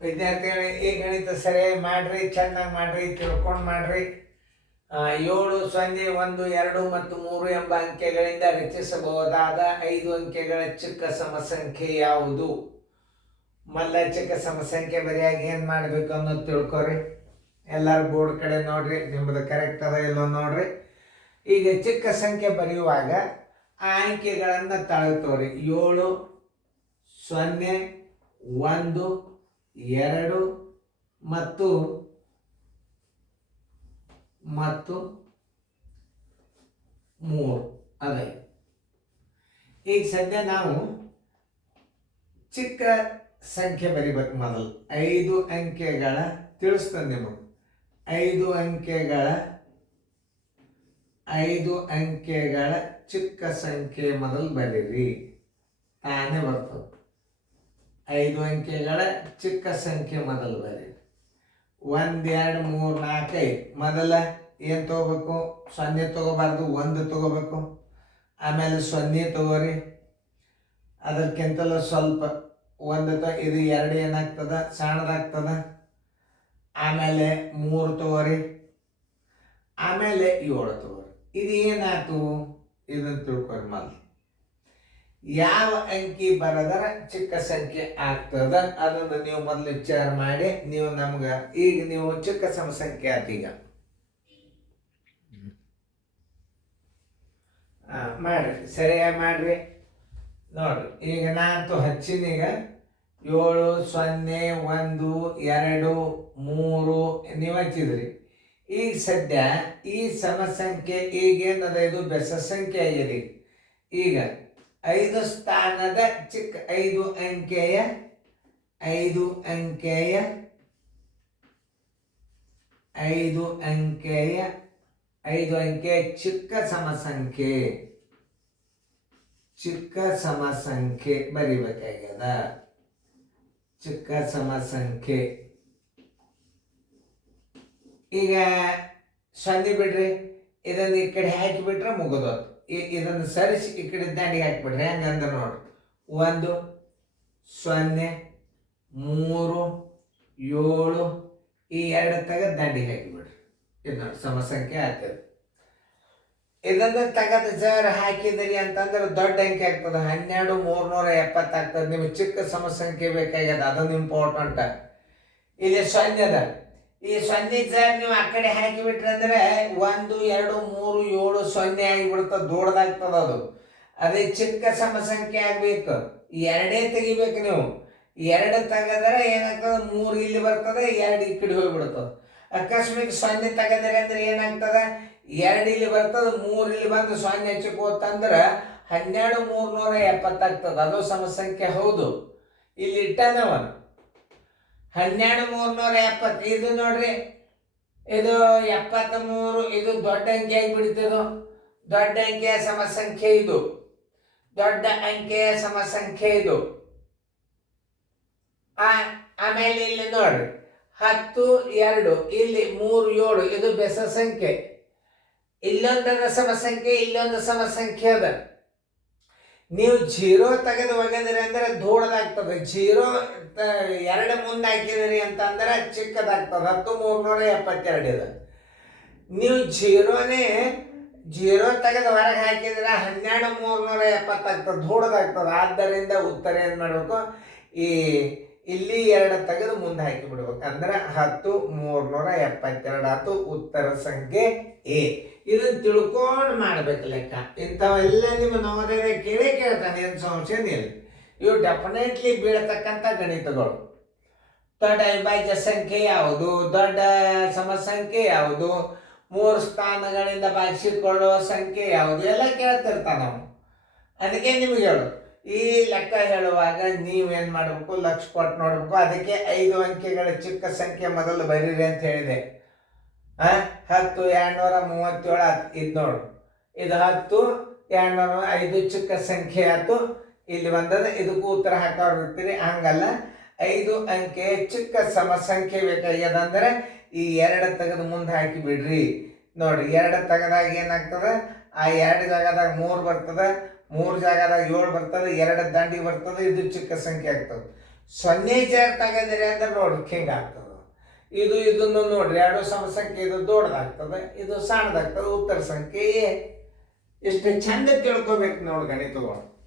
ವಿದ್ಯಾರ್ಥಿಗಳೇ, ಈ ಗಣಿತ ಸರಿಯಾಗಿ ಮಾಡ್ರಿ, ಚೆನ್ನಾಗಿ ಮಾಡ್ರಿ, ತಿಳ್ಕೊಂಡು ಮಾಡ್ರಿ. 7, 0, 1, 2 ಮತ್ತು 3 ಎಂಬ ಅಂಕೆಗಳಿಂದ ರಚಿಸಬಹುದಾದ 5 ಅಂಕೆಗಳ ಚಿಕ್ಕ ಸಮಸಂಖ್ಯೆ ಯಾವುದು? ಮೊದಲ ಚಿಕ್ಕ ಸಮಸಂಖ್ಯೆ ಬರೆಯಾಗಿ ಏನು ಮಾಡಬೇಕು ಅನ್ನೋದು ತಿಳ್ಕೊರಿ. ಎಲ್ಲರೂ ಬೋರ್ಡ್ ಕಡೆ ನೋಡ್ರಿ, ನಿಮ್ಮದು ಕರೆಕ್ಟ್ ಅದ ಇಲ್ಲೋ ನೋಡ್ರಿ. ಈಗ ಚಿಕ್ಕ ಸಂಖ್ಯೆ ಬರೆಯುವಾಗ ಆ ಅಂಕೆಗಳನ್ನು ತಳತೋರಿ. 7, 0, 1, 2 ಮತ್ತು 3 ಅದೇ. ಈಗ ಸದ್ಯ ನಾವು ಚಿಕ್ಕ ಸಂಖ್ಯೆ ಬರಿಬೇಕು. ಮೊದಲು 5 ಅಂಕೆಗಳ ತಿಳಿಸ್ತೇನೆ ನಿಮಗೆ. 5 ಅಂಕೆಗಳ ಚಿಕ್ಕ ಸಂಖ್ಯೆ ಮೊದಲು ಬರೀರಿ, ತಾನೇ ಬರ್ತದೆ. 5 ಅಂಕೆಗಳ ಚಿಕ್ಕ ಸಂಖ್ಯೆ ಮೊದಲು ಬರೀರಿ. 1, 2, 3, 4, 5. ಮೊದಲ ಏನು ತಗೋಬೇಕು? 0 ತಗೋಬಾರ್ದು, 1 ತಗೋಬೇಕು. ಆಮೇಲೆ 0 ತಗೋರಿ. ಅದಕ್ಕಿಂತಲೂ ಸ್ವಲ್ಪ 1 ಇದು 2 ಏನಾಗ್ತದ? ಸಣ್ಣದಾಗ್ತದ. ಆಮೇಲೆ 3 ತಗೋರಿ. ಆಮೇಲೆ 7 ತಗೋರಿ. ಇದು ಏನಾಯ್ತು? ಇದನ್ನು ತಿಳ್ಕೊರಿ. ಮೊದಲು ಯಾವ ಅಂಕಿ ಬರದರ ಚಿಕ್ಕ ಸಂಖ್ಯೆ ಆಗ್ತದ ಅದನ್ನು ನೀವು ಮೊದಲು ವಿಚಾರ ಮಾಡಿ. ನೀವು ನಮ್ಗೆ ಈಗ ನೀವು ಚಿಕ್ಕ ಸಮಸಂಖ್ಯೆ ಆತ. ಈಗ ಮಾಡ್ರಿ, ಸರಿಯಾಗಿ ಮಾಡ್ರಿ. ನೋಡ್ರಿ, ಈಗ ನಾನಂತೂ ಹಚ್ಚಿನೀಗ 7, 0, 1, 2, 3 ನೀವು ಹಚ್ಚಿದ್ರಿ. ಈಗ ಸದ್ಯ ಈ ಸಮಸಂಖ್ಯೆ ಈಗೇನದ? ಇದು ಬೆಸ ಸಂಖ್ಯೆ ಆಗಿದೆ. ಈಗ 5 ಸ್ಥಾನದ ಚಿಕ್ಕ 5 ಅಂಕೆಯ ಚಿಕ್ಕ ಸಮಸಂಖ್ಯೆ ಬರಿಬೇಕಾಗ್ಯದ. ಚಿಕ್ಕ ಸಮಸಂಖ್ಯೆ. ಈಗ 0 ಬಿಡ್ರಿ, ಇದನ್ನು ಈ ಕಡೆ ಹಾಕಿಬಿಟ್ರೆ ಮುಗಿದೋದು. ಇದನ್ನು ಸರಿಸಿ ಈ ಕಡೆ ದಾಂಡಿಗೆ ಹಾಕಿಬಿಡ್ರಿ. ಹೆಂಗಂದ್ರೆ ನೋಡ್ರಿ, 1, 0, 3, 7 ಈ 2 ತೆಗೆದು ದಾಂಡಿಗೆ ಹಾಕಿಬಿಡ್ರಿ. ಇದು ನೋಡಿ ಸಮಸಂಖ್ಯೆ ಆಗ್ತದೆ. ಇದನ್ನು ತೆಗೆದು ಜರ ಹಾಕಿದ್ರಿ ಅಂತಂದ್ರೆ ದೊಡ್ಡ ಅಂಕೆ ಆಗ್ತದೆ. 12, 370 ಆಗ್ತದೆ. ನಿಮಗೆ ಚಿಕ್ಕ ಸಮಸಂಖ್ಯೆ ಬೇಕಾಗ್ಯದ, ಅದೊಂದು ಇಂಪಾರ್ಟೆಂಟ್. ಇಲ್ಲಿ 0 ಅದ. ಈ 0 ಜರ್ ನೀವು ಆ ಕಡೆ ಹಾಕಿಬಿಟ್ರಿ ಅಂದ್ರೆ 1, 2, 3, 7 0 ಆಗಿಬಿಡ್ತದೆ, ದೊಡ್ಡದಾಗ್ತದ ಅದು. ಅದೇ ಚಿಕ್ಕ ಸಮಸಂಖ್ಯೆ ಆಗ್ಬೇಕು, 2 ತೆಗಿಬೇಕು ನೀವು. 2 ತೆಗೆದ್ರೆ ಏನಾಗ್ತದೆ? 3 ಇಲ್ಲಿ ಬರ್ತದೆ, 2 ಈ ಕಡೆ ಹೋಗ್ಬಿಡ್ತದೆ. ಅಕಸ್ಮಾತ್ 0 ತೆಗೆದ್ರೆ ಅಂದ್ರೆ ಏನಾಗ್ತದೆ? 2 ಇಲ್ಲಿ ಬರ್ತದೆ, 3 ಇಲ್ಲಿ ಬಂದು 0 ಹೆಚ್ಚಕ್ಕೆ ಹೋತಂದ್ರೆ 12, 370 ಆಗ್ತದೆ. ಅದು ಸಮಸಂಖ್ಯೆ ಹೌದು. ಇಲ್ಲಿ ಇಟ್ಟನವ 12, 370. ಇದು ನೋಡ್ರಿ, ಇದು 73. ಇದು ದೊಡ್ಡ ಅಂಕೆ ಆಗಿಬಿಡ್ತದೆ. ದೊಡ್ಡ ಅಂಕೆಯ ಸಮಸಂಖ್ಯೆ ಇದು. ದೊಡ್ಡ ಅಂಕೆಯ ಸಮಸಂಖ್ಯೆ ಇದು. ಆಮೇಲೆ ಇಲ್ಲಿ ನೋಡ್ರಿ, 10, 2 ಇಲ್ಲಿ 3, 7 ಇದು ಬೆಸ ಸಂಖ್ಯೆ. ಇಲ್ಲೊಂದರ ಸಮಸಂಖ್ಯೆ, ಇಲ್ಲೊಂದು ಸಮಸಂಖ್ಯೆ ಅದ. ನೀವು 0 ತೆಗೆದು ಒಗೆದ್ರಿ ಅಂದ್ರೆ ದೊಡ್ಡದಾಗ್ತದೆ. 0 2 ಮುಂದೆ ಹಾಕಿದ್ರಿ ಅಂತಂದ್ರೆ ಚಿಕ್ಕದಾಗ್ತದೆ. 10, 372 ಇದೆ. ನೀವು 0 ತೆಗೆದು ಹೊರಗೆ ಹಾಕಿದ್ರೆ 12, 370 ಆಗ್ತದೆ, ದೊಡ್ಡದಾಗ್ತದೆ. ಆದ್ದರಿಂದ ಉತ್ತರ ಏನು ಮಾಡಬೇಕು? ಇಲ್ಲಿ 2 ತೆಗೆದು ಮುಂದೆ ಹಾಕಿ ಬಿಡ್ಬೇಕು. ಅಂದ್ರೆ 10, 372 ಆಯ್ತು ಉತ್ತರ ಸಂಖ್ಯೆ ಎ. ಇದನ್ನು ತಿಳ್ಕೊಂಡು ಮಾಡ್ಬೇಕು ಲೆಕ್ಕ. ಇಂಥವೆಲ್ಲ ನಿಮ್ಮ ನವೋದಯ ಕೇಳ್ತಾನೆ, ಏನು ಸಮಸ್ಯೆ ಇಲ್ಲ. ಇವು ಡೆಫಿನೆಟ್ಲಿ ಬೀಳತಕ್ಕಂಥ ಗಣಿತಗಳು. ದೊಡ್ಡ ಅವಿಭಾಜ್ಯ ಸಂಖ್ಯೆ ಯಾವುದು? ದೊಡ್ಡ ಸಮಸಂಖ್ಯೆ ಯಾವುದು? 3 ಸ್ಥಾನಗಳಿಂದ ಭಾಗಿಸಿಕೊಳ್ಳುವ ಸಂಖ್ಯೆ ಯಾವುದು? ಎಲ್ಲ ಕೇಳ್ತಿರ್ತಾನೆ ನಾವು. ಅದಕ್ಕೆ ನಿಮ್ಗೆ ಹೇಳು, ಈ ಲೆಕ್ಕ ಹೇಳುವಾಗ ನೀವೇನು ಮಾಡಬೇಕು? ಲಕ್ಷ ಕೊಟ್ಟು ನೋಡ್ಬೇಕು. ಅದಕ್ಕೆ 5 ಅಂಕೆಗಳ ಚಿಕ್ಕ ಸಂಖ್ಯೆ ಮೊದಲು ಬರೀರಿ ಅಂತ ಹೇಳಿದೆ. 10, 237 ಇದು ನೋಡು. ಇದು 10, 205 ಚಿಕ್ಕ ಸಂಖ್ಯೆ ಆಯ್ತು. ಇಲ್ಲಿ ಬಂದದ, ಇದಕ್ಕೂ ಉತ್ತರ ಹಾಕಿರ್ತೀರಿ. ಹಂಗಲ್ಲ, 5 ಅಂಕೆಯ ಚಿಕ್ಕ ಸಮಸಂಖ್ಯೆ ಬೇಕಾಗ್ಯದಂದ್ರೆ ಈ 2 ತೆಗೆದು ಮುಂದೆ ಹಾಕಿ ಬಿಡ್ರಿ. ನೋಡ್ರಿ, 2 ತೆಗೆದಾಗ ಏನಾಗ್ತದೆ? ಆ 2 ಜಾಗದಾಗ 3 ಬರ್ತದೆ, 3 ಜಾಗದಾಗ 7 ಬರ್ತದೆ, 2 ದಾಂಡಿ ಬರ್ತದೆ. ಇದು ಚಿಕ್ಕ ಸಂಖ್ಯೆ ಆಗ್ತದೆ. ಸೊನ್ನೆ ಜರ್ ತೆಗೆದ್ರಿ ಅಂದ್ರೆ ನೋಡ್ರಿ ಹಿಂಗಾಗ್ತದೆ. ಇದನ್ನು ನೋಡ್ರಿ, ಎರಡು ಸಮಸಂಖ್ಯೆ, ಇದು ದೊಡ್ಡದಾಗ್ತದೆ, ಇದು ಸಣ್ಣದಾಗ್ತದೆ. ಉತ್ತರ ಸಂಖ್ಯೆ ಇಷ್ಟು ಚಂದ ತಿಳ್ಕೊಬೇಕು ನೋಡಿ ಗಣಿತಗಳು.